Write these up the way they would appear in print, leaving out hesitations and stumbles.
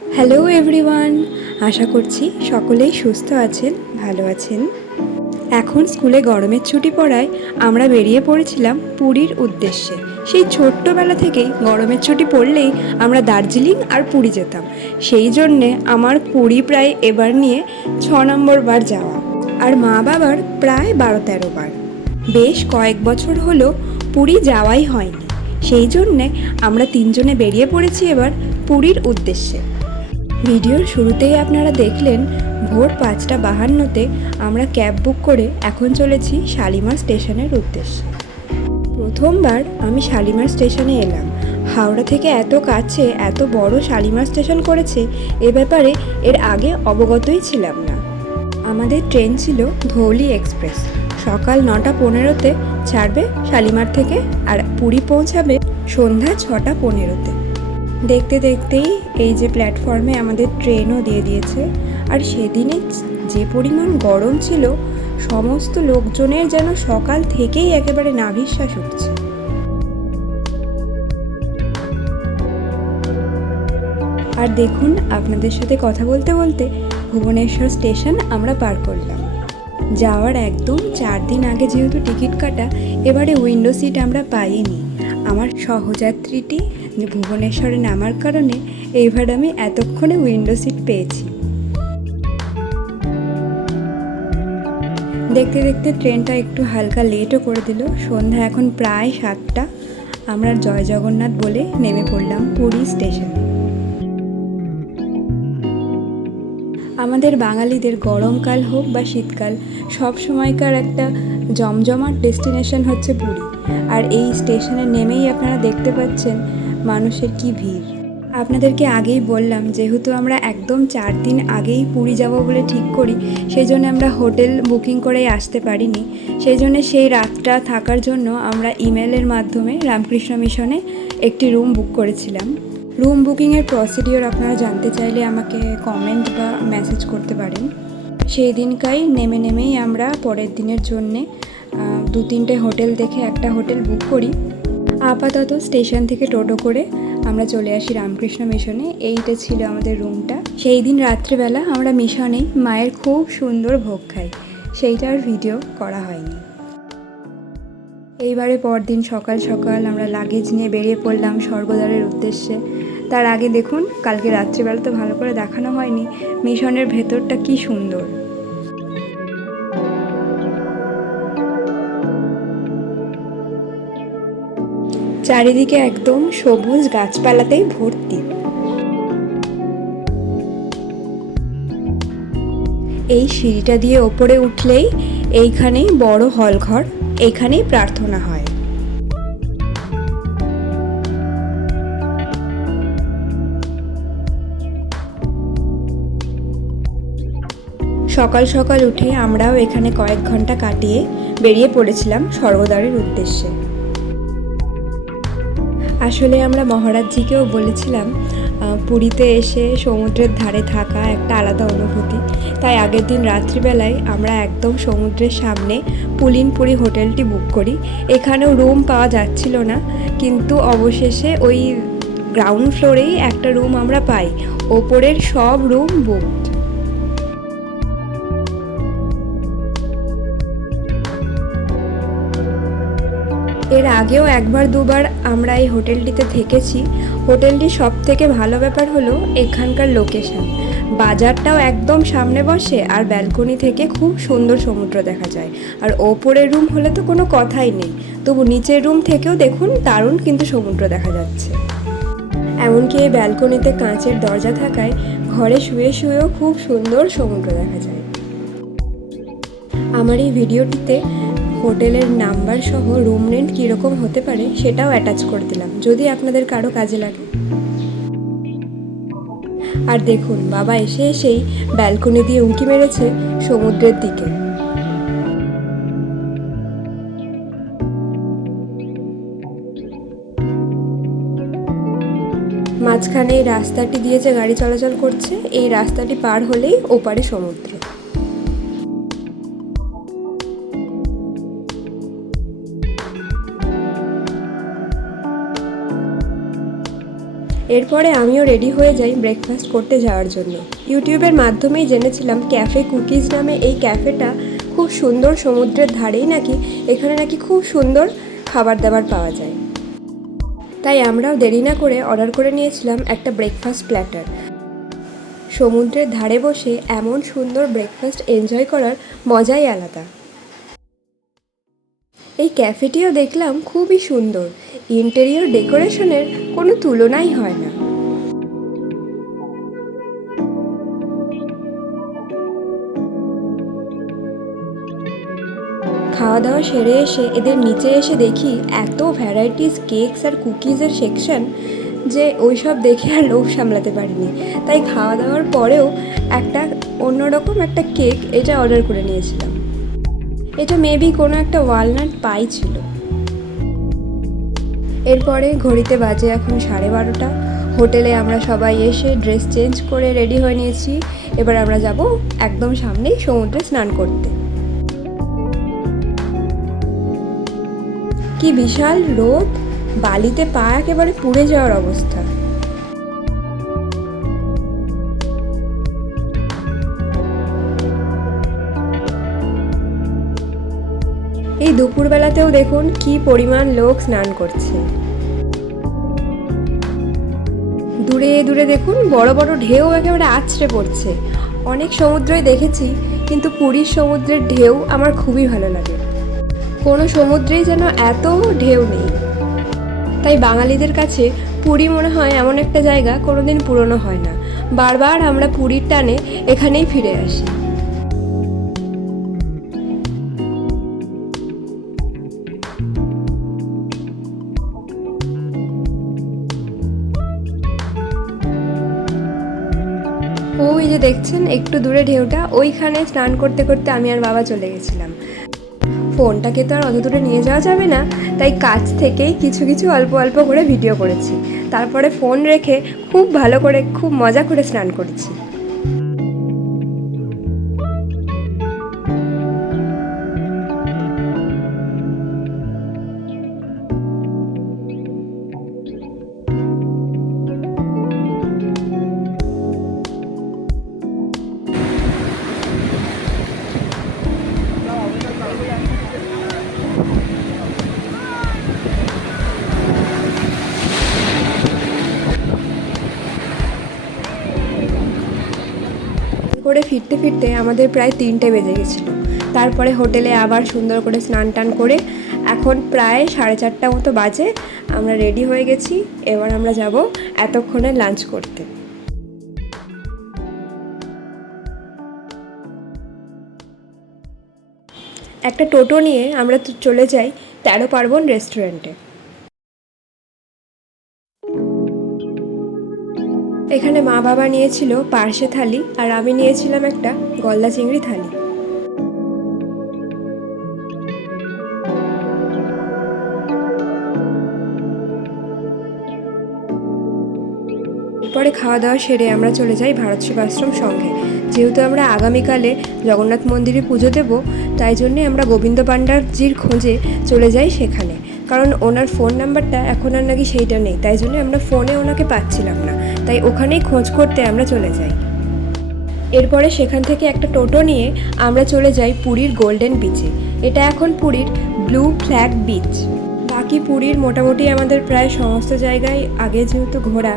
Hello everyone, আশা করছি সকলেই সুস্থ আছেন, ভালো আছেন। এখন স্কুলে গরমের ছুটি পড়ায় আমরা বেরিয়ে পড়েছিলাম পুরীর উদ্দেশ্যে। সেই ছোট্টবেলা থেকেই গরমের ছুটি পড়লেই আমরা দার্জিলিং আর পুরী যেতাম। সেই জন্যে আমার পুরী প্রায় এবার নিয়ে 6 নম্বর বার যাওয়া, আর মা বাবার প্রায় 12-13 বার। বেশ কয়েক বছর হলো পুরী যাওয়াই হয়নি, সেই জন্যে আমরা 3জনে বেরিয়ে পড়েছি এবার পুরীর উদ্দেশ্যে। ভিডিওর শুরুতেই আপনারা দেখলেন ভোর 5:52-তে আমরা ক্যাব বুক করে এখন চলেছি শালিমার স্টেশনের উদ্দেশ্যে। প্রথমবার আমি শালিমার স্টেশনে এলাম। হাওড়া থেকে এত কাছে এত বড় শালিমার স্টেশন করেছে এ ব্যাপারে এর আগে অবগতই ছিলাম না। আমাদের ট্রেন ছিল ধৌলি এক্সপ্রেস। সকাল 9:15-তে ছাড়বে শালিমার থেকে, আর পুরী পৌঁছাবে সন্ধ্যা 6:15-তে। দেখতে দেখতেই এই যে প্ল্যাটফর্মে আমাদের ট্রেনও দিয়ে দিয়েছে। আর সেদিনে যে পরিমাণ গরম ছিল, সমস্ত লোকজনের যেন সকাল থেকেই একেবারে নাভিশ্বাস উঠছে। আর দেখুন, আপনাদের সাথে কথা বলতে বলতে ভুবনেশ্বর স্টেশন আমরা পার করলাম। যাওয়ার একদম 4 দিন আগে যেহেতু টিকিট কাটা, এবারে উইন্ডো সিট আমরা পাইনি। আমার সহযাত্রীটি ভুবনেশ্বরে নামার কারণে এইবার আমি এতক্ষণে উইন্ডো সিট পেয়েছি। দেখতে দেখতে ট্রেনটা একটু হালকা লেটও করে দিল। সন্ধ্যা এখন প্রায় 7টা। আমরা জয় জগন্নাথ বলে নেমে পড়লাম পুরী স্টেশনে। আমাদের বাঙালিদের গরমকাল হোক বা শীতকাল, সব সময়কার একটা জমজমাট ডেস্টিনেশন হচ্ছে পুরী। আর এই স্টেশনে নেমেই আপনারা দেখতে পাচ্ছেন মানুষের কি ভিড়। আপনাদেরকে আগেই বললাম, যেহেতু আমরা একদম 4 দিন আগেই পুরী যাব বলে ঠিক করি, সেই জন্য আমরা হোটেল বুকিং করেই আসতে পারিনি। সেই জন্য সেই রাতটা থাকার জন্য আমরা ইমেলের মাধ্যমে রামকৃষ্ণ মিশনে একটি রুম বুক করেছিলাম। রুম বুকিংয়ের প্রসিডিওর আপনারা জানতে চাইলে আমাকে কমেন্ট বা মেসেজ করতে পারেন। সেই দিনকাই নেমেই আমরা পরের দিনের জন্যে 2-3টে হোটেল দেখে একটা হোটেল বুক করি। আপাতত স্টেশন থেকে টোটো করে আমরা চলে আসি রামকৃষ্ণ মিশনে। এইটা ছিল আমাদের রুমটা। সেই দিন রাত্রেবেলা আমরা মিশনেই মায়ের খুব সুন্দর ভোগ খাই, সেইটার ভিডিও করা হয়নি। এইবারে পরদিন সকাল সকাল আমরা লাগেজ নিয়ে বেরিয়ে পড়লাম স্বর্গদ্বারের উদ্দেশ্যে। তার আগে দেখুন, কালকে রাত্রিবেলা তো ভালো করে দেখানো হয়নি, মিশনের ভেতরটা কি সুন্দর। চারিদিকে একদম সবুজ গাছপালাতেই ভর্তি। এই সিঁড়িটা দিয়ে ওপরে উঠলেই এইখানেই বড় হল ঘর, এইখানেই প্রার্থনা হয়। সকাল সকাল উঠে আমরাও এখানে কয়েক ঘন্টা কাটিয়ে বেরিয়ে পড়েছিলাম স্বর্গদ্বারের উদ্দেশ্যে। আসলে আমরা মহারাজজিকেও বলেছিলাম পুরীতে এসে সমুদ্রের ধারে থাকা একটা আলাদা অনুভূতি। তাই আগের দিন রাত্রিবেলায় আমরা একদম সমুদ্রের সামনে পুলিনপুরি হোটেলটি বুক করি। এখানেও রুম পাওয়া যাচ্ছিল না, কিন্তু অবশেষে ওই গ্রাউন্ড ফ্লোরেই একটা রুম আমরা পাই। ওপরের সব রুম বুকড। এর আগেও 1-2বার আমরা এই হোটেলটিতে থেকেছি। হোটেলটির সব থেকে ভালো ব্যাপার হলো এখানকার লোকেশন। বাজারটাও একদম সামনে বসে, আর ব্যালকনি থেকে খুব সুন্দর সমুদ্র দেখা যায়। আর ওপরের রুম হলে তো কোনো কথাই নেই, তবু নিচের রুম থেকেও দেখুন দারুণ কিন্তু সমুদ্র দেখা যাচ্ছে। এমনকি এই ব্যালকনিতে কাঁচের দরজা থাকায় ঘরে শুয়ে শুয়েও খুব সুন্দর সমুদ্র দেখা যায়। আমার এই ভিডিওটিতে হোটেলের নাম্বার সহ রুম রেন্ট কীরকম হতে পারে সেটাও অ্যাটাচ করে দিলাম, যদি আপনাদের কারো কাজে লাগে। আর দেখুন, বাবা এসেই ব্যালকনি দিয়ে উঁকি মেরেছে সমুদ্রের দিকে। মাঝখানে এই রাস্তাটি দিয়ে যে গাড়ি চলাচল করছে, এই রাস্তাটি পার হলেই ওপারে সমুদ্র। এরপরে আমিও রেডি হয়ে যাই ব্রেকফাস্ট করতে যাওয়ার জন্য। ইউটিউবের মাধ্যমেই জেনেছিলাম ক্যাফে কুকিজ নামে এই ক্যাফেটা খুব সুন্দর, সমুদ্রের ধারেই নাকি, এখানে নাকি খুব সুন্দর খাবার দাবার পাওয়া যায়। তাই আমরাও দেরি না করে অর্ডার করে নিয়েছিলাম একটা ব্রেকফাস্ট প্ল্যাটার। সমুদ্রের ধারে বসে এমন সুন্দর ব্রেকফাস্ট এনজয় করার মজাই আলাদা। এই ক্যাফেটিও দেখলাম খুবই সুন্দর, ইন্টেরিয়র ডেকোরেশনের কোনো তুলনাই হয় না। খাওয়া দাওয়া সেরে এসে এদের নিচে এসে দেখি এত ভ্যারাইটিস কেকস আর কুকিজের সেকশন যে ওইসব দেখে আর লোভ সামলাতে পারিনি। তাই খাওয়া দাওয়ার পরেও একটা অন্যরকম একটা কেক এটা অর্ডার করে নিয়েছিলাম। এটা মেবি কোনো একটা ওয়ালনাট পাই ছিল। এরপরে ঘড়িতে বাজে এখন 12:30। হোটেলে আমরা সবাই এসে ড্রেস চেঞ্জ করে রেডি হয়ে নিয়েছি। এবার আমরা যাব একদম সামনেই সমুদ্রে স্নান করতে। কি বিশাল রোদ, বালিতে পা একেবারে পুড়ে যাওয়ার অবস্থা। এই দুপুরবেলাতেও দেখুন কি পরিমাণ লোক স্নান করছে। দূরে দূরে দেখুন বড় বড় ঢেউ একেবারে আছড়ে পড়ছে। অনেক সমুদ্রই দেখেছি, কিন্তু পুরীর সমুদ্রের ঢেউ আমার খুবই ভালো লাগে। কোনো সমুদ্রেই যেন এত ঢেউ নেই। তাই বাঙালিদের কাছে পুরী মনে হয় এমন একটা জায়গা কোনোদিন পুরনো হয় না। বারবার আমরা পুরীর টানে এখানেই ফিরে আসি। ওই যে দেখছেন একটু দূরে ঢেউটা, ওইখানে স্নান করতে করতে আমি আর বাবা চলে গেছিলাম। ফোনটাকে তো আর অত দূরে নিয়ে যাওয়া যাবে না, তাই কাছ থেকেই কিছু কিছু অল্প অল্প করে ভিডিও করেছি। তারপরে ফোন রেখে খুব ভালো করে, খুব মজা করে স্নান করেছি। করে ফিরতে ফিরতে আমাদের প্রায় 3টে বেজে গেছিলো। তারপরে হোটেলে আবার সুন্দর করে স্নান টান করে এখন প্রায় 4:30 মতো বাজে। আমরা রেডি হয়ে গেছি, এবার আমরা যাব এতক্ষণে লাঞ্চ করতে। একটা টোটো নিয়ে আমরা চলে যাই 13 পার্বণ রেস্টুরেন্টে। এখানে মা বাবা নিয়েছিল পার্শে থালি আর আমি নিয়েছিলাম একটা গলদা চিংড়ি থালি। এরপরে খাওয়া দাওয়া সেরে আমরা চলে যাই ভারত সেবাশ্রম সংঘে। যেহেতু আমরা আগামীকালে জগন্নাথ মন্দিরে পুজো দেবো, তাই জন্যে আমরা গোবিন্দ পাণ্ডারজির খোঁজে চলে যাই সেখানে। কারণ ওনার ফোন নাম্বারটা এখন আর নাকি সেইটা নেই, তাই জন্য আমরা ফোনে ওনাকে পাচ্ছিলাম না, তাই ওখানেই খোঁজ করতে আমরা চলে যাই। এরপরে সেখান থেকে একটা টোটো নিয়ে আমরা চলে যাই পুরীর গোল্ডেন বিচে। এটা এখন পুরীর ব্লু ফ্ল্যাগ বিচ। বাকি পুরীর মোটামুটি আমাদের প্রায় সমস্ত জায়গায় আগে যেহেতু ঘোরা,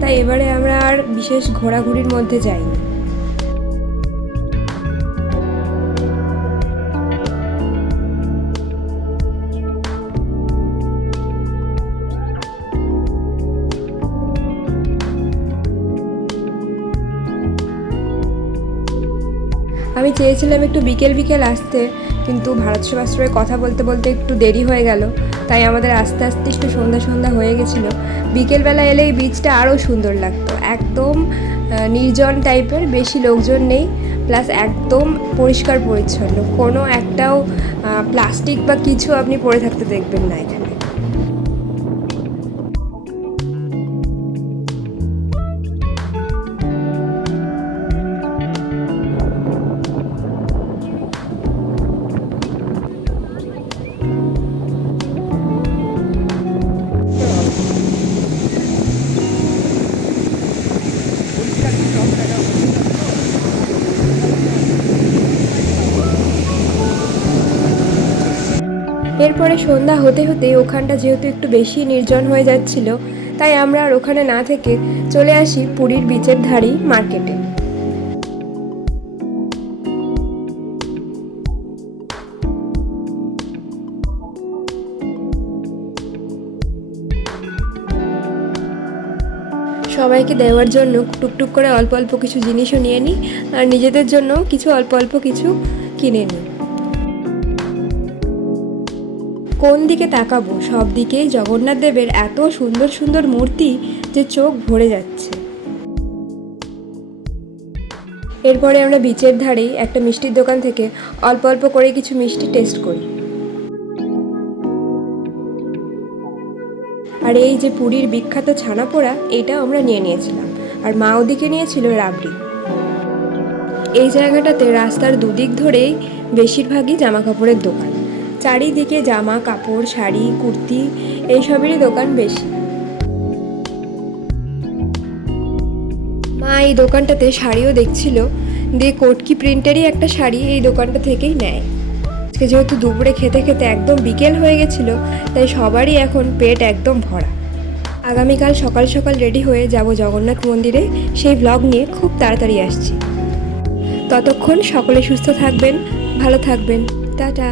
তাই এবারে আমরা আর বিশেষ ঘোরাঘুরির মধ্যে যাইনি। আমি চেয়েছিলাম একটু বিকেল বিকেল আসতে, কিন্তু ভারত সেবাশ্রমে কথা বলতে বলতে একটু দেরি হয়ে গেল, তাই আমাদের আস্তে আস্তে একটু সন্ধ্যা সন্ধ্যা হয়ে গেছিলো। বিকেলবেলা এলে এই বিচটা আরও সুন্দর লাগতো। একদম নির্জন টাইপের, বেশি লোকজন নেই, প্লাস একদম পরিষ্কার পরিচ্ছন্ন, কোনো একটাও প্লাস্টিক বা কিছু আপনি পড়ে থাকতে দেখবেন না এখানে। এরপরে সন্ধ্যা হতে হতে ওখানটা যেহেতু একটু বেশি নির্জন হয়ে যাচ্ছিল, তাই আমরা আর ওখানে না থেকে চলে আসি পুরীর বিচের ধারেই মার্কেটে। সবাইকে দেওয়ার জন্য টুকটুক করে অল্প অল্প কিছু জিনিসও নিয়ে নিই, আর নিজেদের জন্য কিছু অল্প অল্প কিছু কিনে নিই। কোন দিকে তাকাবো, সব দিকেই জগন্নাথ দেবের এত সুন্দর সুন্দর মূর্তি যে চোখ ভরে যাচ্ছে। এরপরে আমরা বিচের ধারেই একটা মিষ্টির দোকান থেকে অল্প অল্প করে কিছু মিষ্টি টেস্ট করি। আর এই যে পুরীর বিখ্যাত ছানা পোড়া, এইটা আমরা নিয়ে নিয়েছিলাম, আর মা ওদিকে নিয়েছিল রাবড়ি। এই জায়গাটাতে রাস্তার দুদিক ধরেই বেশিরভাগই জামা কাপড়ের দোকান, চারিদিকে জামা কাপড়, শাড়ি, কুর্তি এইসবেরই দোকান বেশি। মা এই দোকানটাতে শাড়িও দেখছিল, দিয়ে কোটকি প্রিন্টেরই একটা শাড়ি এই দোকানটা থেকেই নেয়। আজকে যেহেতু দুপুরে খেতে খেতে একদম বিকেল হয়ে গেছিলো, তাই সবারই এখন পেট একদম ভরা। আগামীকাল সকাল সকাল রেডি হয়ে যাব জগন্নাথ মন্দিরে, সেই ব্লগ নিয়ে খুব তাড়াতাড়ি আসছি। ততক্ষণ সকলে সুস্থ থাকবেন, ভালো থাকবেন, টাটা।